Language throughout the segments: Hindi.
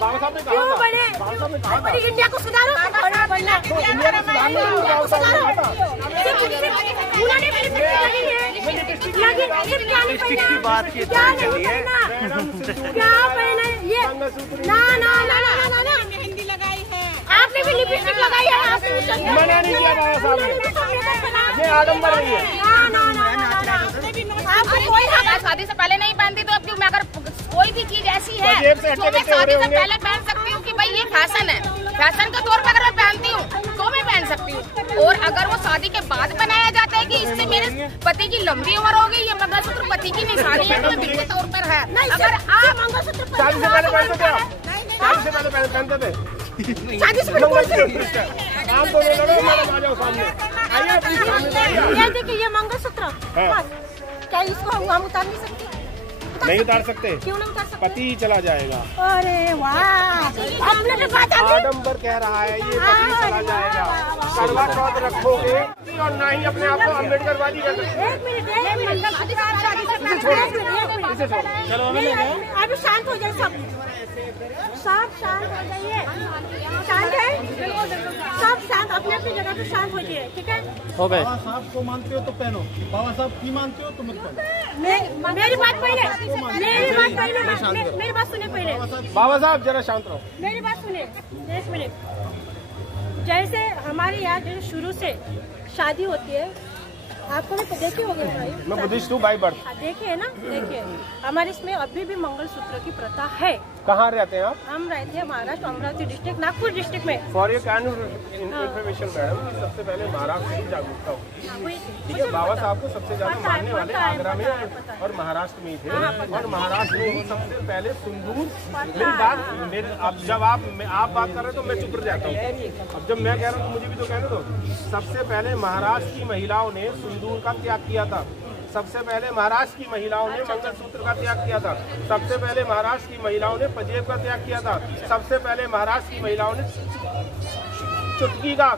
बाबा साहब ने क्यों बने? इंडिया को सुधारो, लिपस्टिक की बात की क्या पहना ये? ना मेहंदी लगाई है, आपने भी लिपस्टिक लगाई है, आपने मना नहीं किया बाबा साहब ने, ये आडम्बर नहीं है। शादी से पहले नहीं पहनती तो अब क्यों? मैं अगर कोई भी चीज ऐसी है जो मैं शादी से पहले पहन सकती हूँ कि भाई ये फैशन है, फैशन के तौर पर अगर मैं पहनती हूँ तो मैं पहन सकती हूँ। और अगर वो शादी के बाद बनाया जाता है कि इससे मेरे पति की लंबी उम्र हो गई, ये मंगलसूत्र पति की निशानी है, तो बिल्कुल तौर पर है। अगर आप मंगलसूत्र शादी से पहले पहनते थे आप? शादी से पहले पहनते थे? शादी से पहले आप दोनों लड़ो, मैडम आ जाओ सामने, आइए प्लीज सामने। ये देखिए, ये मंगलसूत्र, क्या इसको हम उतार नहीं सकते? नहीं उतार सकते? क्यों नहीं उतार सकते? पति चला जाएगा। अरे वाह, आडम्बर कह रहा है, ये पति चला जाएगा। करवा चौथ रखोगे और ना ही अपने आप को अम्बेडकरवादी कर सकते। चलो अभी शांत हो जाए, सब शांत हो जाइए, शांत है, सब शांत, अपने अपनी जगह पे शांत हो जाइए, ठीक है? हो गए। बाबा साहब को मानते हो तो पहनो, बाबा साहब की मानते हो तो मत पहनो। मेरी बात पहले, मेरी बात सुने पहले। बाबा साहब जरा शांत रहो, मेरी बात सुने, एक मिनट। जैसे हमारे यहाँ जो शुरू से शादी होती है, आपको भी देखे होंगे भाई, मैं बुद्धिस्ट हूँ बाई बर्थ। देखिए ना, देखिए हमारे इसमें अभी भी मंगलसूत्र की प्रथा है। कहाँ रहते हैं आप? हम रहते हैं महाराष्ट्र, अमरावती डिस्ट्रिक्ट, नागपुर डिस्ट्रिक्ट में। For your kind information madam, सबसे पहले महाराष्ट्र की जागरूकता हो, ठीक है? बाबा साहब को सबसे ज्यादा मानने वाले आगरा में और महाराष्ट्र में ही थे, और महाराष्ट्र में ही सबसे पहले सिंदूर। मेरी बात, अब जब आप बात कर रहे हो तो मैं चुप रह जाता हूँ, अब जब मैं कह रहा हूँ तो मुझे भी तो कहने दो। सबसे पहले महाराष्ट्र की महिलाओं ने सिंदूर का त्याग किया था, सबसे पहले महाराष्ट्र की महिलाओं ने मंगलसूत्र का त्याग किया था, सबसे पहले महाराष्ट्र की महिलाओं ने पंजेब का त्याग किया था, सबसे पहले महाराष्ट्र की महिलाओं ने चुटकी का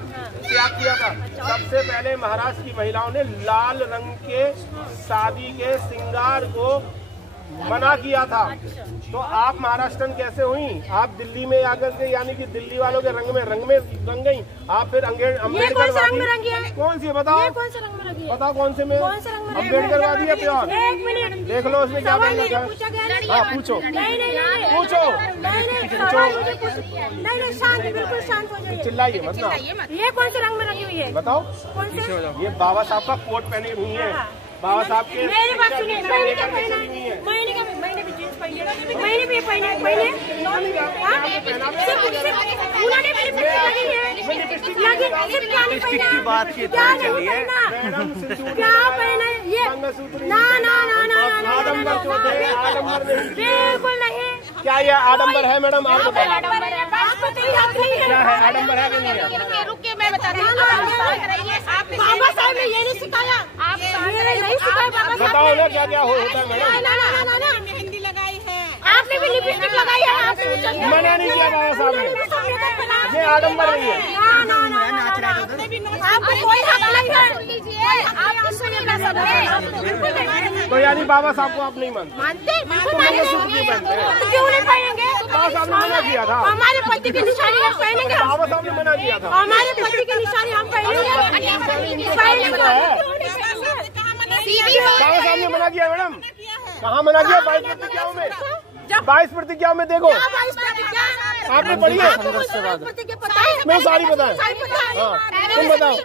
त्याग किया था, सबसे पहले महाराष्ट्र की महिलाओं ने लाल रंग के शादी के श्रृंगार को मना किया था। तो आप महाराष्ट्रन कैसे हुई? आप दिल्ली में आकर के, यानी कि दिल्ली वालों के रंग में रंग गई आप, फिर अम्बेडकरवादी। कौन सी बताओ? बताओ कौन से में? अम्बेडकरवादी है प्योर? देख लो उसमें क्या बोल रहा है। हाँ पूछो, पूछो, नहीं, शांत, बिल्कुल शांत हो जाइए, चिल्लाइए मत ना। ये कौन से रंग में लगी हुई है? बताओ। कौन से? ये बाबा साहब का कोट पहनी हुई है, बाबा साहब के। मेरी बात सुनिए, मैंने भी जींस पहनी है, मैंने भी पहने, उन्होंने लिपस्टिक की बात की क्या पहना? ये ना बिल्कुल नहीं। क्या ये आडम्बर है मैडम? आप बताइए क्या है, आडम्बर है कि नहीं है? रुकिए मैं बता रही हूँ। बाबा साहब ने ये नहीं सिखाया, नहीं सिखाया बाबा साहब। बताओ ना क्या क्या होता है मैडम? मेहंदी लगाई है, आपने भी लिपस्टिक लगाई है, मना नहीं किया बाबा साहब ने, ये आडम्बर नहीं है। आपको कोई हक नहीं है, तो यानी बाबा साहब को आप नहीं मानते? मानते मंगलसूत्र क्यों पहनते हैं? क्यों नहीं पहनेंगे? बाबा साहब ने मना किया था, हमारे पति की निशानी हम पहनेंगे, बाबा साहब ने मना किया था। हमारे पति की निशानी हम पहनेंगे। बाबा साहब ने मना किया मैडम, कहाँ मना किया? 22 प्रतिज्ञाओं में, 22 प्रतिज्ञाओं में देखो, आपने पढ़ी है? मैं सारी बताए, हाँ तुम बताओ।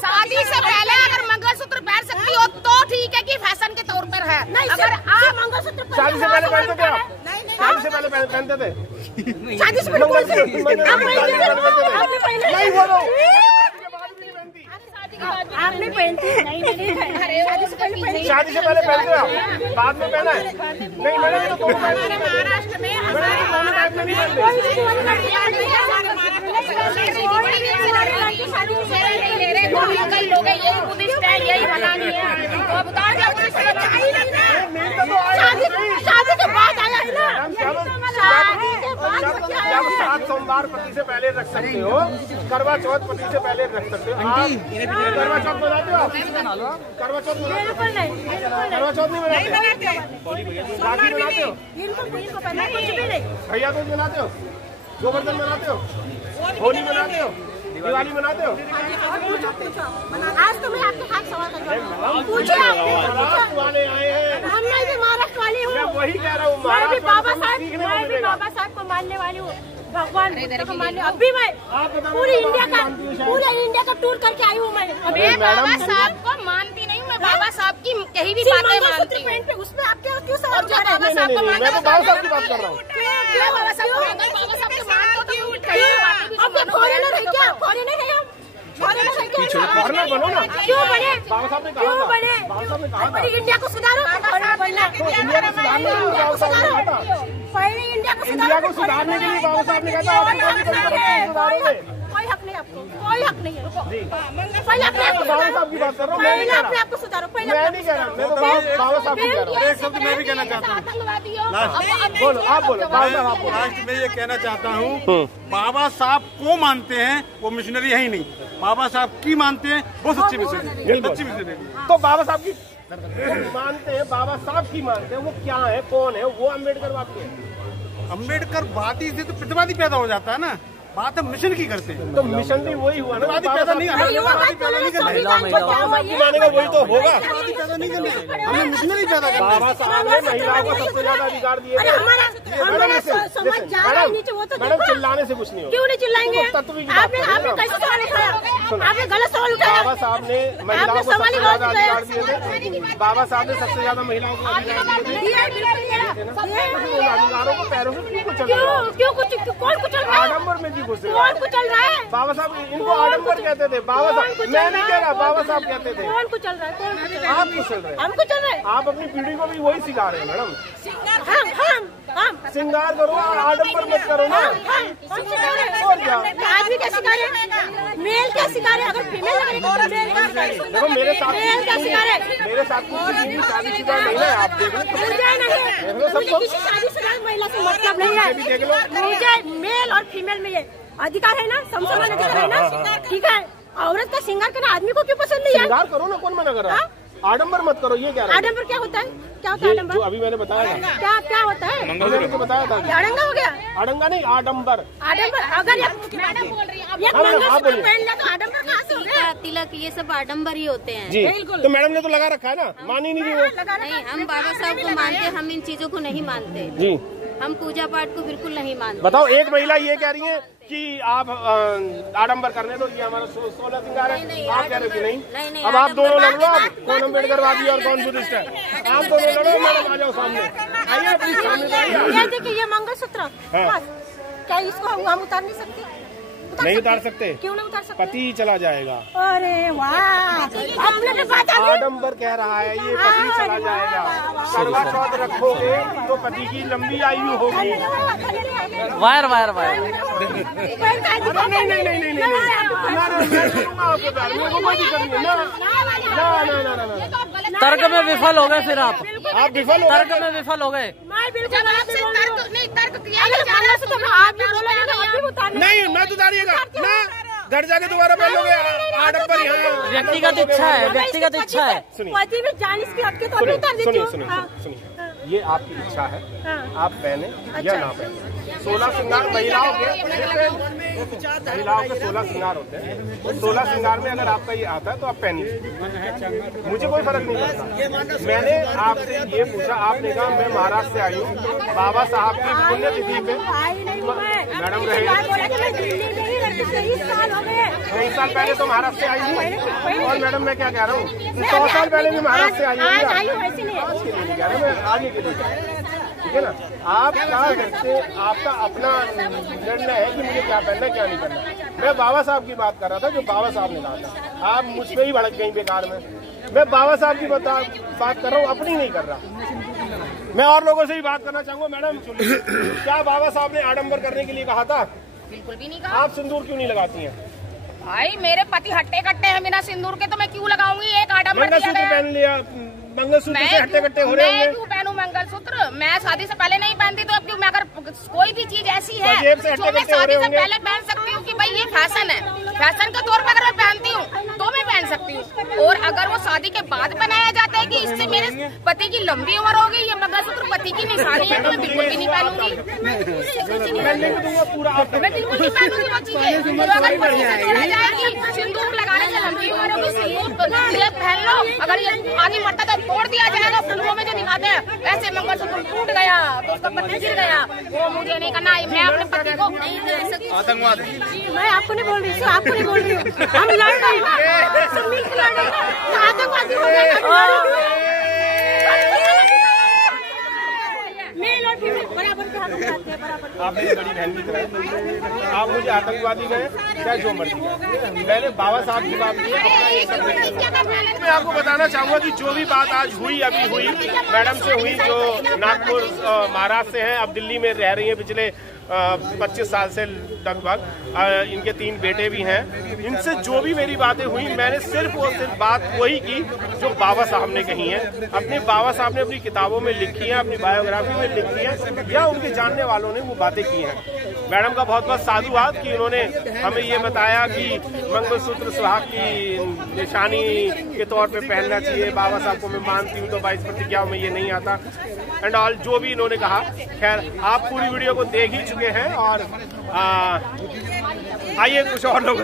शादी से पहले अगर मंगलसूत्र पहन सकती हो तो ठीक है कि फैशन के तौर पर है। अगर आप मंगलसूत्र शादी से पहले पहनते थे आप? शादी से पहले पहनते थे? शादी से पहले नहीं बोलो, आपने पहनती नहीं, शादी से पहले पहनते आप, बाद में पहना है? नहीं मैडम, तो महाराष्ट्र में लोग यही बुद्धिस्ट है, यही बनानी है। शादी के बाद आया है ना, जब 7 सोमवार सोमवार पति से पहले रख सकते हो, करवा चौथ पति से पहले रख सकते हो। आप करवा चौथ मनाते हो? आप करवा चौथ मनाते हो? करवा चौथ नहीं मनाते? राखी मनाते हो? भैया दूज मनाते हो? गोवर्धन मनाते हो? होली मनाते हो? दिवाली मनाते हो? आज तो मैं आपके हाथ सवाल कर रहा हूँ। पूछो, महाराष्ट्र वाले आए हैं। हम नहीं भी महाराष्ट्र वाली हूँ। मैं वही कह रहा हूँ, मैं भी बाबा साहब को मानने वाली हूँ, भगवान बुद्ध को मानने। अभी मैं पूरे इंडिया का टूर करके आई हूँ। मैं बाबा साहब को मानती नहीं, मैं बाबा साहब की कहीं भी बातें मानती हूँ। उसमें आप क्यों सवाल कर रहे हैं? बाबा साहब को मैं तो बाबा साहब की बात कर रहा हूँ। बाबा साहब को बाबा साहब के मानते हो अब फॉरेनर है क्या? फॉरेनर है हम? फॉरेनर बनो ना। क्यों बने? बाबा साहब ने कहा क्यों था। बने? बाबा साहब ने कहा था। इंडिया को सुधारो, फॉरेनर बनना। इंडिया को सुधारने के लिए बाबा साहब ने कहा था। पहले इंडिया को सुधारने के लिए बाबा साहब ने कहा था। कोई हक नहीं आपको, कोई हक नहीं है। पहले अपने आप को बाबा साहब की बात कर रहा हूँ, मैं नहीं कह अपने रहा। आप को सुधारो। पहले मैं नहीं कह रहा, मैं तो बाबा साहब की कह रहा हूँ। एक शब्द मैं भी कहना चाहता हूँ। बोलो, आप बोलो, बाबा साहब आप बोलो। लास्ट में ये कहना चाहता हूँ, बाबा साहब को मानते हैं वो मिशनरी है ही नहीं, बाबा साहब की मानते हैं वो सच्ची मिशनरी, सच्ची मिशनरी। तो बाबा साहब की मानते हैं, बाबा साहब की मानते हैं, वो क्या है, कौन है? वो अम्बेडकर वादी है। अम्बेडकर से तो प्रतिवादी पैदा हो जाता है ना, बात हम मिशन की करते हैं। तो मिशन भी वही हुआ ना, प्रतिवादी पैदा नहीं, हमें प्रतिवादी पैदा नहीं करना, मानेगा वही तो होगा। प्रतिवादी पैदा नहीं करना, हमें मिशनरी पैदा करना। बाबा साहब ने महिलाओं को सबसे ज्यादा अधिकार दिए थे। मैडम चिल्लाने से कुछ नहीं होगा। क्यों नहीं चिल्लाएंगे? आपने कैसे सवाल उठाया? आपने गलत सवाल उठाया। बाबा साहब ने महिलाओं को सबसे ज्यादा अधिकार दिए थे। बाबा साहब ने सबसे ज्यादा महिलाओं को अधिकार दिए थे। अधिकारों को पैरों से क्यों कुचल रहा है? क्यों कुछ कौन कुचल रहा है? आडम्बर में जी घुसे। कौन कुचल रहा है? बाबा साहब इनको आडम्बर कहते थे। बाबा साहब, मैं नहीं कह रहा, बाबा साहब कहते थे। कौन कुचल रहा है? कौन कुचल रहा है? आप कुचल रहे हैं। हम कुचल रहे हैं। आप अपनी पीढ़ी को भी वही सिखा रहे हैं मैडम। हम श्रृंगार करो, आडम्बर मत करो ना। और क्या? आदमी क्या सिखा रहे हैं? मेल क्या सिखा रहे हैं? अगर फीमेल लगेगा तो मेल क्या सिखा रहे हैं? देखो मेरे साथ मेल क्या सिखा रहे हैं? मेरे साथ किसी की शादीशुदा महिला है, आप देख लो। मुझे नहीं, मुझे किसी शादीशुदा महिला से मतलब नहीं है। मुझे मेल और फीमेल में ये अधिकार है ना, समान अधिकार है ना। ठीक है, औरत का श्रृंगार करना आदमी को क्यों पसंद नहीं है? श्रृंगार करो ना, कौन मना कर रहा है? आडम्बर मत करो, ये क्या रहा है? आडम्बर क्या होता है? क्या होता है आडम्बर? जो अभी मैंने बताया था, क्या होता है? मैंने तो बताया था। अड़ंगा हो गया? अड़ंगा नहीं, आडम्बर। आडम्बर अगर ये मंगलसूत्र पहन लिया तो आडम्बर कहाँ से हो गया? तिलक ये सब आडम्बर ही होते हैं। जी, तो मैडम ने तो लगा रखा है ना, मान ही नहीं रही वो। नहीं, हम बाबा साहब को मानते, हम इन चीजों को नहीं मानते जी। हम पूजा पाठ को बिल्कुल नहीं मानते। बताओ, एक महिला ये कह रही है कि आप आडम्बर करने दो, ये हमारा 16 श्रृंगार है। आप कह रहे हो कि नहीं? अब आप दोनों लड़ लो, आप कौन अम्बेडकरवादी और कौन बुद्धिस्ट है? आप दोनों लड़ो, मैडम आ जाओ सामने, आइए प्लीज सामने से आइए। ये देखिए, ये मंगलसूत्र, क्या इसको हम उतार नहीं सकते? नहीं उतार सकते? क्यों नहीं उतार सकते? पति ही चला जाएगा। अरे वाह, आपने बात आडम्बर कह रहा है, ये पति चला जाएगा। करवा चौथ रखोगे तो पति की लंबी आयु होगी। वायर वायर वायर नहीं, तर्क में विफल हो गए, फिर आप विफल हो तर्क में विफल हो गए। नहीं, मत उतारिएगा ना, घर जाके दोबारा पहन लोगे आडम्बर। यहाँ व्यक्तिगत इच्छा है, व्यक्तिगत इच्छा है। पति में जान इसकी हटके तो नहीं उतार देती हूँ। सुनिए, ये आपकी इच्छा है, आप पहने या ना पहने। 16 श्रृंगार महिलाओं के 16 श्रृंगार होते हैं। 16 श्रृंगार में अगर आपका ये आता है तो आप पहनिए, मुझे कोई फर्क नहीं पड़ता। मैंने आपसे ये पूछा, आपने कहा मैं महाराष्ट्र से आई हूँ, बाबा साहब की पुण्यतिथि पे मैडम रहे 23 साल पहले तो महाराष्ट्र से आई हूँ। और मैडम मैं क्या कह रहा हूँ, 100 साल पहले भी महाराष्ट्र से आई हूँ, आज के लिए नहीं कह रहा, मैं आगे के लिए, ठीक है ना। आपका आपका अपना निर्णय है कि मुझे क्या पहनना क्या नहीं पहनना। मैं बाबा साहब की बात कर रहा था, जो बाबा साहब ने कहा था। आप मुझ पे ही भड़क गई बेकार में। मैं बाबा साहब की बात कर रहा हूँ, अपनी नहीं कर रहा। मैं और लोगों से भी बात करना चाहूंगा। मैडम क्या बाबा साहब ने आडम्बर करने के लिए कहा था? बिल्कुल भी नहीं कहा। आप सिंदूर क्यों नहीं लगाती हैं? भाई मेरे पति हट्टे कट्टे हैं, बिना सिंदूर के तो मैं क्यों लगाऊंगी? एक आडम्बर मंगलसूत्र पहन लिया, मंगलसूत्र से हट्टे कट्टे हो रहे हैं। मैं क्यों पहनूं मंगलसूत्र? मंगलसूत्र मैं शादी से पहले नहीं पहनती, तो अब क्यों मैं अगर कोई भी चीज ऐसी है जो मैं शादी से पहले पहन सकती हूँ कि भाई ये फैशन है, फैशन के तौर पर अगर मैं पहनती हूँ तो मैं पहन सकती हूँ। और अगर वो शादी के बाद बनाया जाता है कि इससे मेरे पति की लंबी उम्र हो गई, ये मंगलसूत्र पति की निशानी है, तो मैं बिल्कुल भी नहीं पहनूंगी। मैं बिल्कुल नहीं पहनूंगी वो चीजें। तो अगर पति से जोड़ा जाएगी, सिंदूर लगाने से लंबी उम्र होगी, सिंदूर ये पहन लो, अगर ये आगे मरता तो तोड़ दिया जाएगा। फिल्मों में जो दिखाते हैं ऐसे मंगलसूत्र टूट गया तो उसका पति गिर गया, वो मुझे नहीं करना। मैं अपने पति को आतंकवाद, मैं आपको नहीं बोल रही, आपको नहीं बोल रही हूँ, हम लड़ रहे हैं, सब मिलकर लड़ रहे हैं। आतंकवादी हो गए, मेल और फीमेल बराबर के हाथ उठाते हैं, बराबर। आप मेरी बड़ी बहन की तरह, आप मुझे आतंकवादी गए चाहे जो मर्जी गए, मैंने बाबा साहब की बात की है। मैं आपको बताना चाहूंगा कि जो भी बात आज हुई, अभी हुई मैडम से हुई, जो नागपुर महाराष्ट्र से हैं, अब दिल्ली में रह रही हैं पिछले 25 साल से लगभग, इनके 3 बेटे भी हैं। इनसे जो भी मेरी बातें हुई, मैंने सिर्फ बात वही की जो बाबा साहब ने कही है, अपने बाबा साहब ने अपनी किताबों में लिखी है, अपनी बायोग्राफी में लिखी है, या उनके जानने वालों ने वो बातें की हैं। मैडम का बहुत बहुत साधुवाद कि उन्होंने हमें ये बताया कि मंगलसूत्र सुहाग की निशानी के तौर पे पहनना चाहिए। बाबा साहब को मैं मानती हूँ, तो 22 प्रतिज्ञाओं में ये नहीं आता एंड ऑल, जो भी इन्होंने कहा। खैर, आप पूरी वीडियो को देख ही चुके हैं और आइए कुछ और लोग